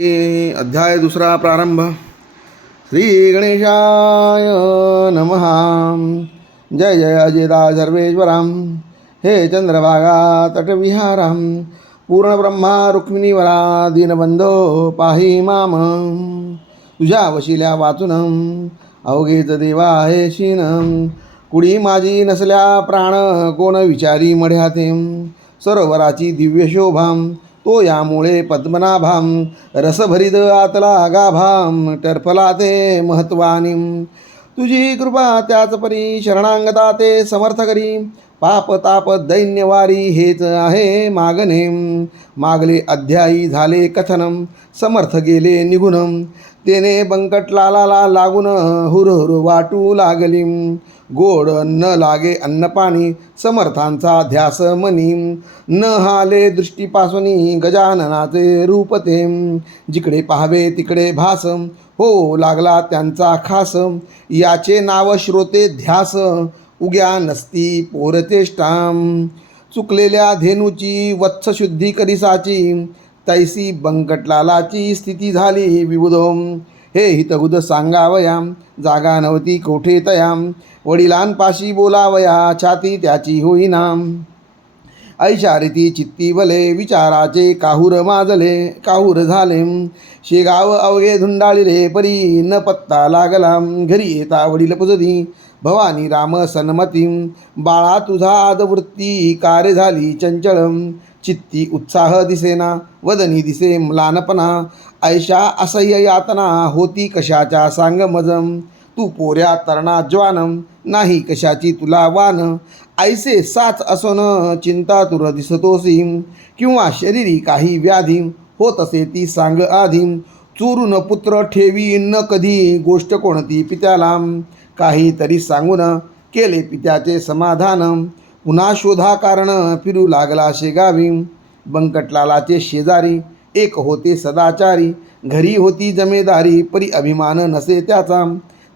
अध्याय दुसरा प्रारंभ. श्री गणेशाय नमः. जय जय अजिता सर्वेश्वराम. हे चंद्रभागा तटविहाराम. पूर्णब्रह्मा रुक्मिणीवरा दीनबंधो पाहि माम. तुझ्या वशिल्या वाचून अवघेच देवा हे शीन. कुडी माझी नसल्या प्राण कोण विचारी मढ्याते. सरोवराची दिव्य शोभाम तो यामुळे पद्मनाभाम. रसभरित आतला गाभाम टरफला ते महत्वानी. तुझी कृपा त्याच परी शरणांगता ते समर्थ करी. पाप ताप दैन्यवारी हेच आहे मागणे. मागले अध्यायी झाले कथनम समर्थ गेले निघून. तेने बंकटलाला लागून हुरहुर वाटू लागली. गोड न लागे अन्नपाणी समर्थांचा ध्यास मनी. न हाले दृष्टीपासूनी गजाननाचे रूप ते. जिकडे पाहावे तिकडे भास हो लागला त्यांचा खास. याचे नाव श्रोते ध्यास उग्या नसती पोरचेष्टाम. चुकलेल्या धेनूची वत्सशुद्धी करिसाची तैसी बंकटलालाची स्थिती झाली विबुधोम. हे हितगुद सांगावयाम जागा नव्हती कोठे तयाम. वडिलांपाशी बोलावया छाती त्याची होईनाम. ऐशा रीती चित्ती बले विचाराचे काहूर झाले. शेगाव अवघे धुंडाळिले परी न पत्ता लागला. घरी येता वडील पुजती भवानी राम सन्मती. बाळा तुझा आदवृत्ती कार्य झाली चंचळ. चित्ती उत्साह दिसेना वदनी दिसे म्लानपणा. ऐशा असह्य यातना होती कशाच्या सांग मजम. तू पोऱ्या तरणा ज्वान नाही कशाची तुला वान. ऐसे साच असोन चिंता तुर दिसतोसी. किंवा शरीरी काही व्याधी होत असे ती सांग आधी. चोरून पुत्र ठेवी न कधी गोष्ट कोणती पित्याला. काहीतरी सांगून केले पित्याचे समाधान. पुन्हा शोधा कारण फिरू लागला शेगावी. बंकटलालाचे शेजारी एक होते सदाचारी. घरी होती जमेदारी परी अभिमान नसे त्याचा.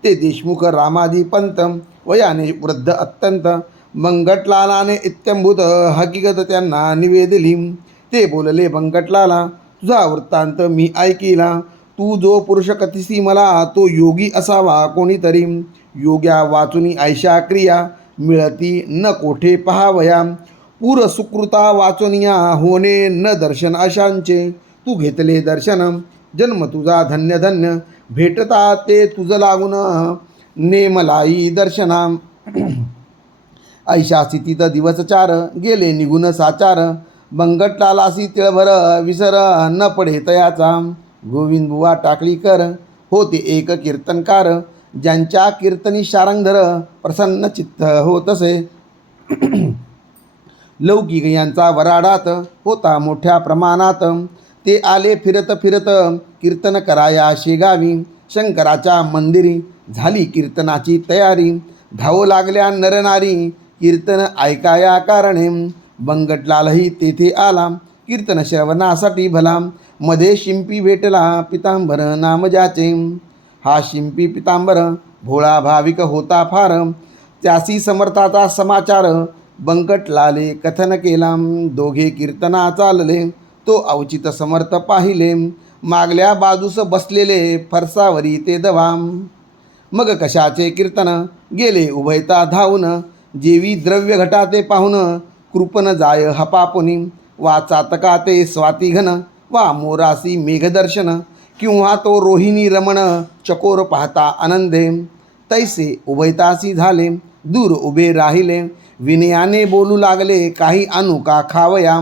ते देशमुख रामाजी पंत वयाने वृद्ध अत्यंत. बंकटलालाने इत्यंभूत हकीकत त्यांना निवेदली. ते बोलले बंकटलाला तुझा वृत्तांत मी ऐकिला. तू जो पुरुष कथिसी मला तो योगी असावा कोणीतरी. योग्या वाचुनी ऐशा क्रिया मिळती न कोठे पहावया. पूर सुकृता वाचुनिया होणे न दर्शन अशांचे. तू घेतले दर्शन जन्म तुझा धन्य धन्य. भेटता ते तुझ लागून नेमलाई दर्शना. ऐशा स्थितीत दिवस चार गेले निघून साचार. बंकटलालासी तिळभर विसर न पडे तयाचा. गोविंद बुवा टाकळीकर होते एक कीर्तनकार. ज्यांच्या कीर्तनी शारंगधर प्रसन्न चित्त होतसे. लौकिक यांचा वराडात होता मोठ्या प्रमाणात. ते आले फिरत फिरत कीर्तन कराया शेगावी. शंकराच्या मंदिरी झाली कीर्तनाची तयारी. धावू लागल्या नरनारी कीर्तन ऐकाया कारणे. बंकटलालही तेथे आला कीर्तन श्रवणासाठी भला. मध्ये शिंपी भेटला पितांबर नाम ज्याचे. हा शिंपी पितांबर भोळा भाविक होता फार. त्यासी समर्थाचा समाचार बंकटलाले कथन केला. दोघे कीर्तना चालले तो अवचित समर्थ पाहिले. मागल्या बाजूस बसलेले फरसावरी ते दवाम. मग कशाचे कीर्तन गेले उभयता धावून. जेवी द्रव्य घटाते पाहून कृपन जाय हपापुनी. वा चातकाते स्वातिघन वा मोरासी मेघदर्शन. किंवा तो रोहिणी रमण चकोर पाहता आनंदे. तैसे उभयतासी झाले दूर उभे राहिले. विनयाने बोलू लागले काही आणू का खावया.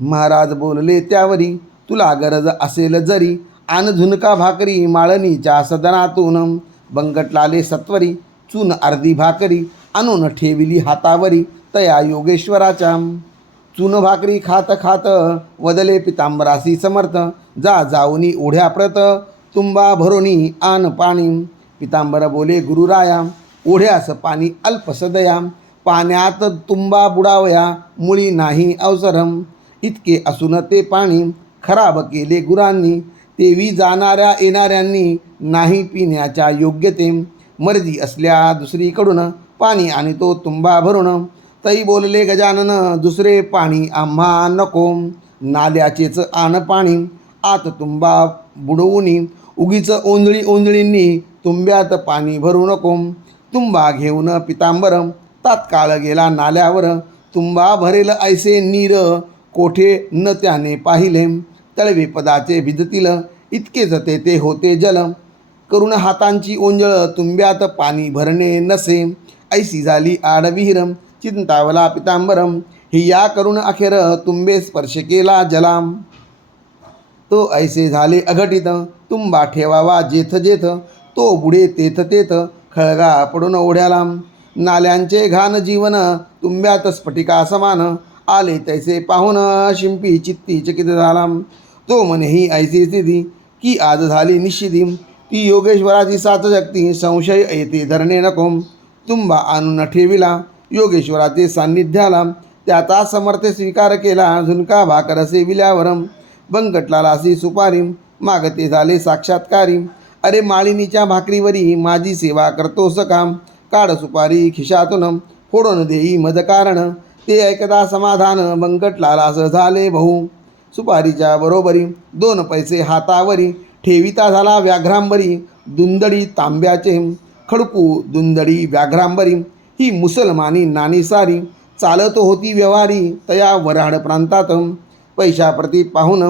महाराज बोलले त्यावरी तुला गरज असेल जरी. आन झुणका भाकरी माळणीच्या सदनातून. बंकटलाले सत्वरी चून अर्धी भाकरी आणून ठेविली हातावरी तया योगेश्वराच्या. चून भाकरी खात खात वदले पितांबरासी समर्थ. जा जाऊनी ओढ्या प्रत तुंबा भरोनी आन पाणी. पितांबर बोले गुरुराया ओढ्यास पाणी अल्पसदया. पाण्यात तुंबा बुडावया मुळी नाही अवसरम. इतके असून ते पाणी खराब केले गुरांनी. तेवी जाणाऱ्या येणाऱ्यांनी नाही पिण्याच्या योग्यते. मर्जी असल्या दुसरीकडून पाणी आणि तो तुंबा भरून. तई बोलले गजानन दुसरे पाणी आम्हा नको. नाल्याचेच आण पाणी आत तुंबा बुडवूनी उगीच ओंजळी ओंजळींनी तुंब्यात पाणी भरू नको. तुंबा घेऊन पितांबर तात्काळ गेला नाल्यावर तुंबा भरेल ऐसे नीर कोठे न त्याने पाहिले. तळवे पदाचे भिजतील इतकेच ते होते जल करून हातांची ओंजळ तुंब्यात पाणी भरणे नसे. ऐसी झाली आड विहीर चिंतावला पितांबरम हिया करून अखेर तुंबे स्पर्श केला जलाम. तो ऐसे झाले अघटित तुंबा ठेवावा जेथ जेथ तो बुडे तेथ तेथ खळगा पडून ओढ्याला. नाल्यांचे घाण जीवन तुंब्यात स्फटिका समान आले तैसे पाहून शिंपी चित्ती चकित झाला. तो म्हणे ही ऐसी स्थिती की आज झाली निश्चिती ती योगेश्वराची साच शक्ती संशय येते धरणे नको. तुंबा आणून ठेविला योगेश्वराचे सान्निध्याला त्याचा समर्थ स्वीकार केला झुणका भाकर सेविल्यावर. बंकटलालासी सुपारी मागते झाले साक्षात्कारी अरे माळिनीच्या भाकरीवरी माझी सेवा करतोस काम. काढ सुपारी खिशातून फोडून देई मद कारण ते ऐकता समाधान बंकटलालास झाले भाऊ. सुपारीच्या बरोबरी 2 पैसे हातावरी ठेविता झाला व्याघ्रांबरी दुंदडी तांब्याचे खडकू दुंदडी व्याघ्रांबरी ही मुसलमानी नाणी सारी चालत होती व्यवहारी तया वऱ्हाड प्रांतात. पैशाप्रती पाहून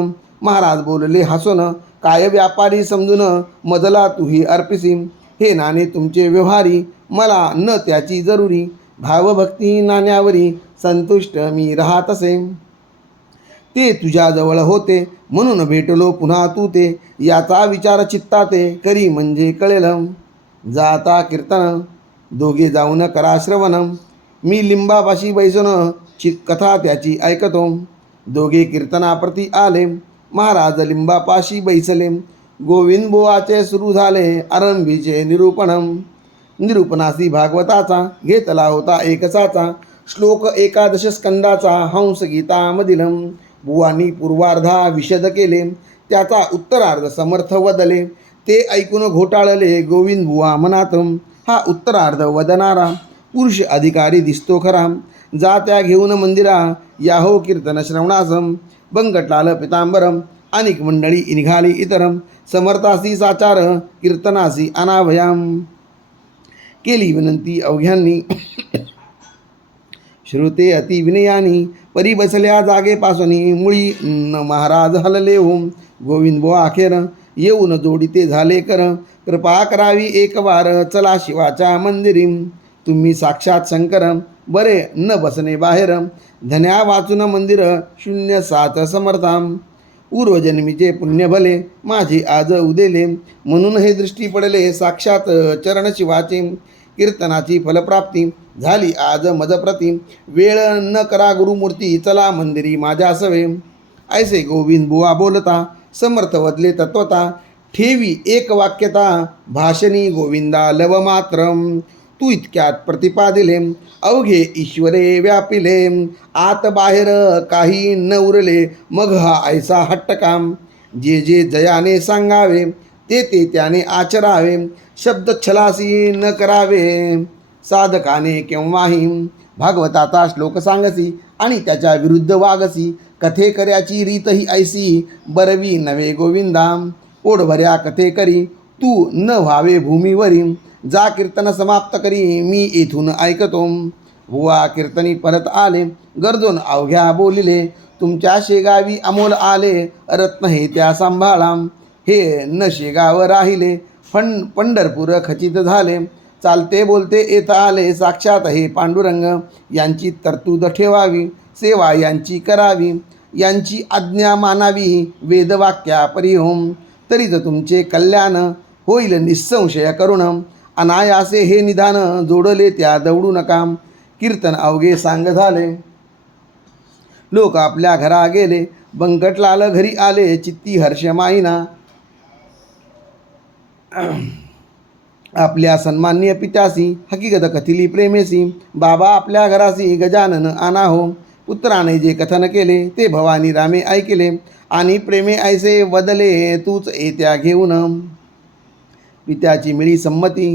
महाराज बोलले हसून काय व्यापारी समजून मजला तुही अर्पिसी. हे नाणे तुमचे व्यवहारी मला न त्याची जरुरी भावभक्ती नाण्यावरी संतुष्ट मी राहतसे. ते तुझ्याजवळ होते म्हणून भेटलो पुन्हा तू ते याचा विचार चित्ताते करी म्हणजे कळेल. जाता कीर्तन दोघे जाऊन करा श्रवण मी लिंबापाशी बैसून कथा त्याची ऐकतो. दोघे कीर्तनाप्रती आले महाराज लिंबापाशी बैसले. गोविंद बुवाचे सुरू झाले आरंभीचे निरूपणासी भागवताचा घेतला होता एकसाचा श्लोक 11 स्कंदाचा हंस गीतामधील. बुवांनी पूर्वार्धा विशद केले त्याचा उत्तरार्ध समर्थ वदले. ते ऐकून घोटाळले गोविंद बुवा मनात हा उत्तरार्ध वदनारा पुरुष अधिकारी दिसतो खरा. जा त्या घेऊन मंदिरा याहो कीर्तन श्रवणास. बंकटलाल पितांबरम अनेक मंडळी निघाली इतरम समर्थासी साचार कीर्तनासी अनाभयाम. केली विनंती अवघ्यांनी श्रुते अति विनयानी परी बसल्या जागेपासून मुळी न महाराज हलले होम. गोविंद बुवा अखेर येऊन जोडीते झाले कर कृपा करावी एक वार चला शिवाच्या मंदिरी. तुम्ही साक्षात शंकर बरे न बसणे बाहेर धन्या वाचून मंदिर 07 समर्थाम. पूर्वजन्मीचे पुण्य भले माझे आज उदेले म्हणून हे दृष्टी पडले साक्षात चरण शिवाचे. कीर्तनाची फलप्राप्ती झाली आज मदप्रती वेळ न करा गुरुमूर्ती चला मंदिरी माझ्या सवे. ऐसे गोविंद बुवा बोलता समर्थ वदले तत्वता ठेवी एक वाक्यता भाषणी गोविंदा लव मात्रम. तू इतक्यात प्रतिपादिले अवघे ईश्वरे व्यापिले आत बाहेर काही न उरले मग हा ऐसा हट्टकाम. जे जे जयाने सांगावे ते त्याने आचरावे शब्द छलासी न करावे साधकाने केव्हाही. भागवताचा श्लोक सांगसी आणि त्याच्या विरुद्ध वागसी कथेकऱ्याची रीत ही ऐसी बरवी नवे गोविंदा. ओढभऱ्या कथेकरी तू न व्हावे भूमीवरी जा कीर्तन समाप्त करी मी येथून ऐकतो. बुवा कीर्तनी परत आले गरजून अवघ्या बोलिले तुमच्या शेगावी अमोल आले रत्न हे त्या सांभाळा. हे न शेगाव राहिले पंढरपूर खचित झाले चालते बोलते येत आले साक्षात हे पांडुरंग. यांची तरतूद ठेवावी सेवा यांची करावी यांची आज्ञा मानावी वेदवाक्या परिहोम. तरीच तुमचे कल्याण होईल निसंशय करुण अनायासे हे निधान जोडले त्या दौडू नका. कीर्तन अवघे सांग झाले लोक आपल्या घरा गेले बंकटलाल घरी आले चित्ती हर्ष माईना. आपल्या सन्मान्य पित्यासी हकीकत कथिली प्रेमेसी बाबा आपल्या घरासी गजानन आणा हो. पुत्राने जे कथन केले ते भवानी रामे ऐकले आणि प्रेमे ऐसे वदले तूच येत्या घेऊन. पित्याची मिळी संमती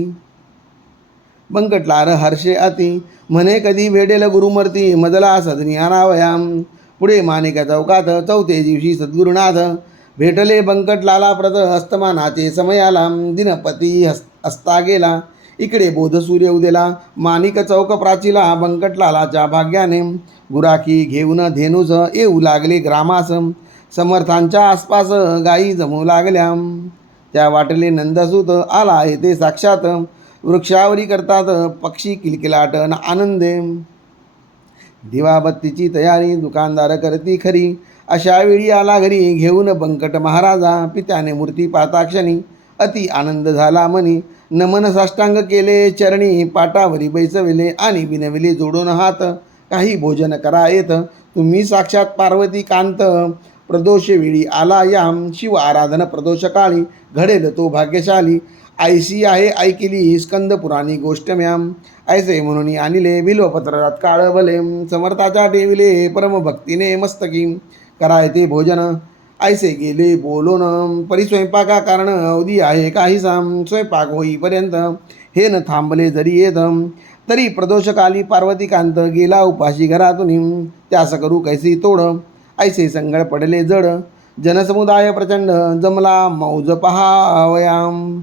बंकटलाल हर्षे अति म्हणे कधी भेटेल गुरुमूर्ती मजला सदनी आणावयाम. पुढे माणिक चौकात चौथे दिवशी सद्गुरुनाथ भेटले बंकटलाला प्रत अस्तमानाचे समयाला दिनपती असता गेला. इकडे बोधसूर्य उदेला माणिक चौक प्राचीला बंकटलालाच्या भाग्याने गुराखी घेऊन धेनुस येऊ लागले ग्रामास. समर्थांच्या आसपास गायी जमू लागल्या. त्या वाटले नंदसूत आला येथे साक्षात. वृक्षावरी करतात पक्षी किलकिलाट आनंदे. दिवाबत्तीची तयारी दुकानदार करती खरी. अशा वेळी आला घरी घेऊन बंकट महाराजा. पित्याने मूर्ती पाहता क्षणी अति आनंद झाला मनी. नमन साष्टांग केले चरणी पाटावरी बैसविले आणि विनविले जोडून हात. काही भोजन करा येत तुम्ही साक्षात पार्वती कांत. प्रदोष वेळी आला याम शिव आराधन प्रदोष काळी. घडेल तो भाग्यशाली ऐशी आहे ऐकिली स्कंद पुराणी गोष्ट म्याम. ऐसे म्हणून आणले बिल्वपत्रात काळ भले. समर्थाच्या ठेविले परमभक्तीने मस्तकी. कराय ते भोजन ऐसे गेले बोलून. परिस्वयंपाका कारण अवधी आहे काहीसा. स्वयंपाक होईपर्यंत हे न थांबले जरी येत. तरी प्रदोषकाली पार्वतीकांत गेला उपाशी घरातून. त्यास करू कैसी तोड ऐसे संगळ पडले जड. जनसमुदाय प्रचंड जमला मौज पहावयाम.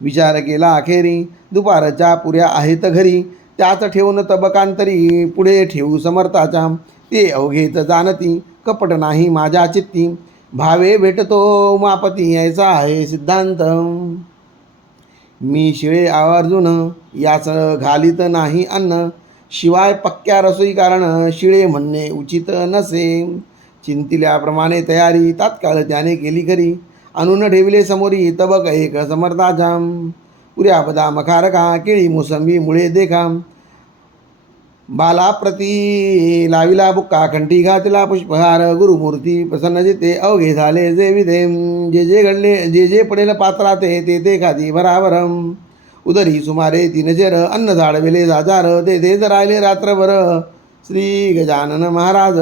विचार केला अखेरी दुपारच्या पुऱ्या आहेत घरी. त्याच ठेवून तबकांतरी पुढे ठेवू समर्थाच्या. ते अवघेच जाणती कपट नाही माझ्या चित्ती. भावे भेटतो उमापती याचा आहे सिद्धांत. मी शिळे आवर्जून याच घालीत नाही अन्न. शिवाय पक्क्या रसोई कारण शिळे म्हणणे उचित नसे. चिंतिल्याप्रमाणे तयारी तात्काळ त्याने केली खरी. आणून ठेविले समोरी तबक एक समर्थाच्या. पुऱ्या बदाम खारका केळी मोसंबी मुळे देखा. बालाप्रती लाविला बुक्का कंठी घातला पुष्पहार. गुरुमूर्ती प्रसन्न जिते अवघे झाले जे विधे. जे जे घडले जे जे पडेल पात्राते ते ते खाती भराभर. उदरी सुमारे 3 चेर अन्न झाडविले जाजार. ते ते राहिले रात्रभर. श्री गजानन महाराज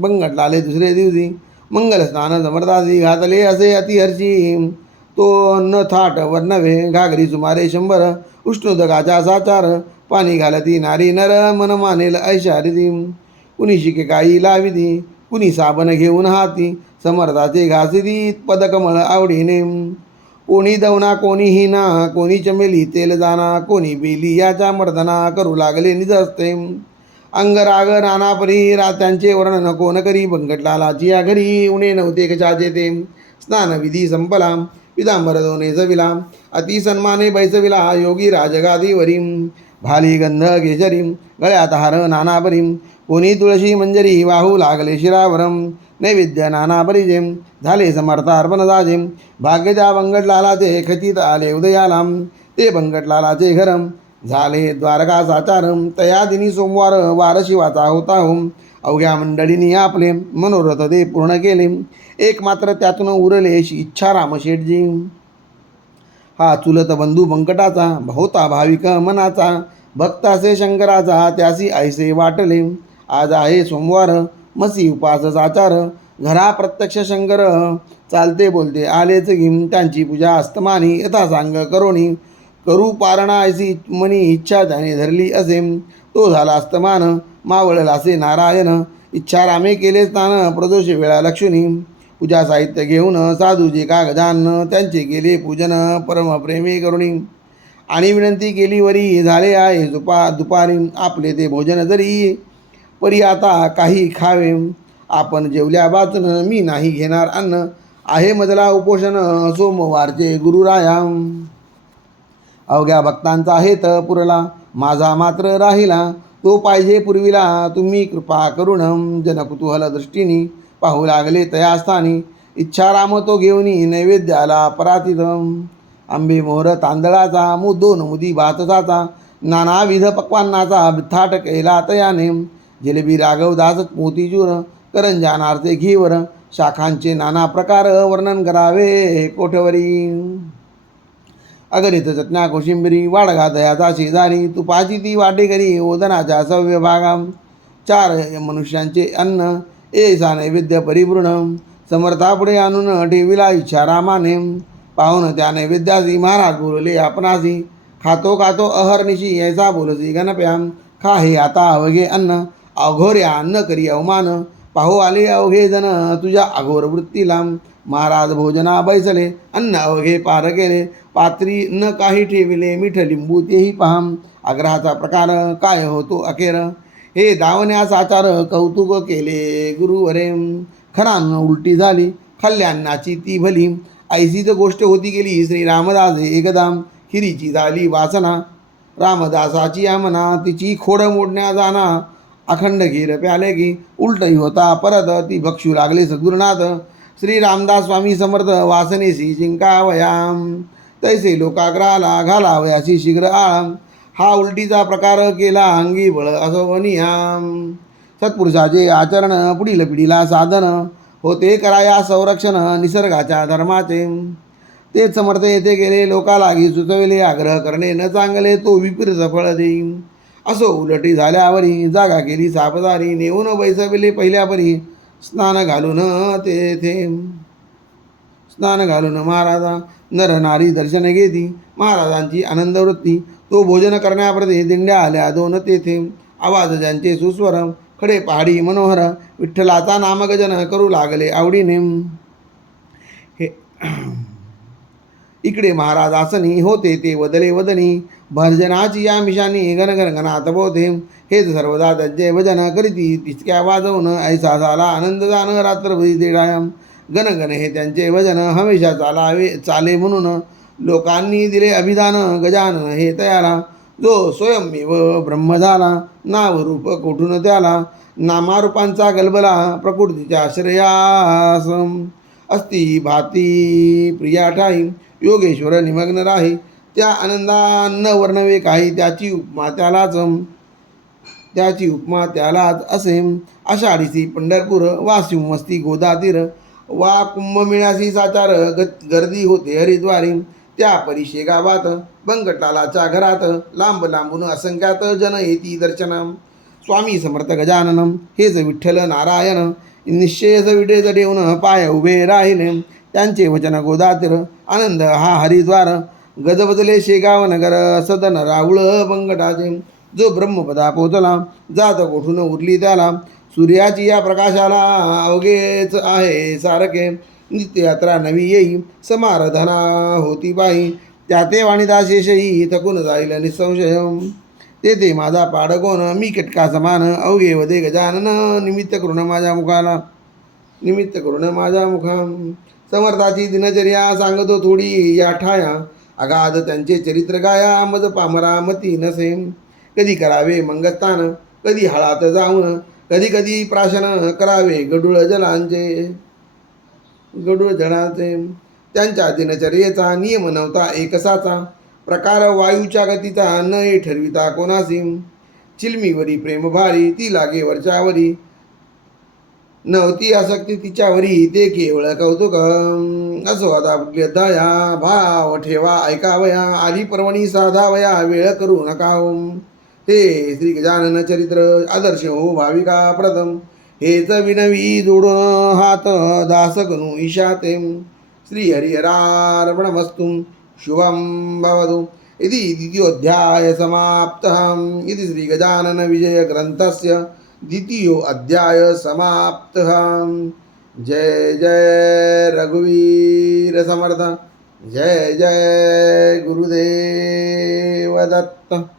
बंकटलाले दुसरे दिवशी. मंगल स्नान समर्थासी घातले असे अतिहर्षी. तो न थाट वर्णवे घागरी सुमारे 100. उष्णोदकाचा साचार पाणी घालती नारी नर. मन मानेल ऐशारिती कुणी शिकेकाई लाविती. कुणी साबण घेऊन हाती. समर्थाचे घासिती पदकमळ आवडीने. कोणी दवना कोणी हिना कोणी चमेली तेल जाना. कोणी बेली याच्या मर्दना करू लागले निजस्ते. अंगराग नानापरी रात्यांचे वर्णन कोण करी. बंकटलालाची या घरी उणे नव्हते कशाचे ते. स्नानविधी संपला पितांबर दोने जविला. अति सन्माने बैसविला योगी राजगादीवरी. भाली गंध केशरी गळ्यात हार नानापरी. कोणी तुळशी मंजरी वाहू लागले शिरावरम. नैवेद्य नाना परिजे झाले समर्थार्पण जाजे. भाग्य त्या बंकटलालाचे खचित आले उदयाला. ते बंकटलालाचे घर झाले द्वारका साचार. तया दिनी सोमवार वार शिवाचा होता हो. अवघ्या मंडळींनी आपले मनोरथ ते पूर्ण केले. एक मात्र त्यातून उरले इच्छा रामशेठजी. हा चुलत बंधू बंकटाचा होता भाविक मनाचा. भक्त असे शंकराचा त्यासी ऐसे वाटले. आज आहे सोमवार मसी उपास साचार. घरा प्रत्यक्ष शंकर चालते बोलते आलेच घेम. त्यांची पूजा अस्तमानी यथा सांग करोनी. करू पारणा ऐसी मनी इच्छा त्याने धरली असे. तो झाला अस्तमान मावळला असे नारायण. इच्छा रामे केले स्नान प्रदोष वेळा लक्ष्मी. पूजा साहित्य घेऊन साधूजी कागदान त्यांचे केले पूजन परमप्रेमी करुणी. आणि विनंती केली वरी झाले आहे दुपारी आपले ते भोजन जरी. परी आता काही खावे आपण जेवल्या वाचून. मी नाही घेणार अन्न आहे मजला उपोषण सोमवारचे गुरुराया. अवघ्या भक्तांचा हेत पुरला माझा मात्र राहिला. तो पाहिजे पूर्वीला तुम्ही कृपा करून. जनकुतूहल दृष्टीने पाहू लागले तयास्थानी. इच्छा राम तो घेऊनी नैवेद्याला परातीत. आंबे मोहर तांदळाचा 2 मुदी भातसाचा. नानाविध पक्वांनाचा थाट केला तयाने. जिलेबी राघवदास मोतीचूर करंजा नारचे घीवर. शाखांचे नाना प्रकार वर्णन करावे कोठवरी. अगणित चटण्या कोशिंबिरी वाडगा दयाचा शेजारी. तुपाची ती वाटेकरी ओदनाच्या सव्य भागा. 4 मनुष्यांचे अन्न ऐसा नैवेद्य परिपूर्ण. समर्थापुढे आणून ठेविला इच्छा रामाने. पाहून त्या नैवेद्यासी महाराज बोलले आपणासी. खातो खातो अहर्निशी ऐसा बोलसी गणप्याम. खा हे आता अवघे अन्न अघोऱ्या न करी अवमान, पाहू आले अवघे जन तुझ्या अघोर वृत्तीला. महाराज भोजना बैसले, अन्न अवघे पार केले, पात्री न काही ठेविले, मीठ लिंबू तेही पहाम. आग्रहाचा प्रकार काय होतो अखेर, हे दावण्यास आचार कौतुक केले गुरुवरे. खरान उलटी झाली, खाल्ल्या अन्नाची ती भली, ऐसीच गोष्ट होती गेली श्री रामदास एकदा. खिरीची झाली वासना, रामदासाची आमना, तिची खोड मोडण्या जाना. अखंड खीर प्याले की उलटही होता परत, ती भक्षू लागले सद्गुरुनाथ. श्री रामदास स्वामी समर्थ वासनेसी जिंकावयाम, तैसे लोकाग्रहाला घालावयासी शीघ्र आळाम. हा उलटीचा प्रकार केला अंगी बळ असवनियाम. सत्पुरुषाचे आचरण पुढील पिढीला साधन, होते कराया संरक्षण निसर्गाच्या धर्माचे. तेच समर्थ येथे गेले लोकालागी सुचविले, आग्रह करणे न चांगले तो विपरीत फळ देई. असो उलटी झाल्यावरी जागा केली सापदारी, नेऊन बैसविले पहिल्या परी. स्नान घालून महाराजा नर नारी दर्शन घेती. महाराजांची आनंद वृत्ती, तो भोजन करण्याप्रती दिंड्या आल्या दोन तेथे. आवाज ज्यांचे सुस्वर, खडे पहाडी मनोहर, विठ्ठलाचा नामगजन करू लागले आवडीने. हे इकडे महाराज आसनी होते ते वदले वदनी, भजनाची या मिशानी गणगणगणात बोधे. हेच सर्वदा त्यांचे भजन करीती, तिचक्या वाजवून ऐसा झाला आनंद जाण रात्रभरी देडायाम. गणगण हे त्यांचे भजन हमेशा चाले म्हणून लोकांनी दिले अभिधान. गजानन हे तयाला, जो स्वयंमेव ब्रह्म झाला, नाव रूप कोठून त्याला. नामारूपांचा गलबला प्रकृतीच्या श्रेयास, असती भाती प्रिया ठाई, योगेश्वर निमग्न राही. त्या आनंदा न वर्णवे काही, त्याची उपमा त्यालाच असे. आषाढीसी पंढरपूर, वा शिवमस्ती गोदातीर, वा कुंभमेळ्यासी साचार, गर्दी होते हरिद्वारी. त्या परिशे गावात बंकटालाच्या घरात, लांब लांबून असंख्यात जन येती दर्शना. स्वामी समर्थ गजानन हेच विठ्ठल नारायण, निश्चयच विटेच ठेवून पाय उभे राहिले. त्यांचे वचन गोदातीर, आनंद हा हरिद्वार. गजबजले शेगाव नगर, सदन राऊळ बंकटाचे. जो ब्रह्मपदा पोचला, जात कोठून उरली त्याला. सूर्याची या प्रकाशाला अवघेच आहे सारखे, नित्य यात्रा नवी येई, समाराधना होती पायी. त्याते वाणिता शेषही थकून जाईल निसंशय. तेथे माझा पाडकोन, मी कीटका समान, अवघे वदे गजानन, निमित्त करून माझ्या मुखा. समर्थाची दिनचर्या सांगतो थोडी या ठाया, अगाध त्यांचे चरित्र गाया, मज पामरा मती नसे. कधी करावे मंगस्तान, कधी हळात जाऊन, कधी कधी प्राशन करावे गडूळ जळाचे. त्यांच्या दिनचर्येचा नियम नव्हता एकसाचा, प्रकार वायूच्या गतीचा न ठरविता कोणासी. चिलमीवरी प्रेम भारी, ती लागे वरच्यावरी, नव्हती आसक्ती तिच्यावरी, ते केवळ कौतुक. असो आता दया भाव ठेवा ऐकावया, आली पर्वणी साधावया, वेळ करू नका. हे श्री गजानन चरित्र आदर्श हो भाविका प्रथम, हेच विनवी जोडून हात दास गणू ईशाते. श्री हरिहरार्पणमस्तु, शुभं भवतु. इति द्वितीयोऽध्याय समाप्तः. इति श्री गजानन विजय ग्रंथस्य द्वितीयो अध्याय समाप्तः. जय जय रघुवीर समर्थ, जय जय गुरुदेव दत्त.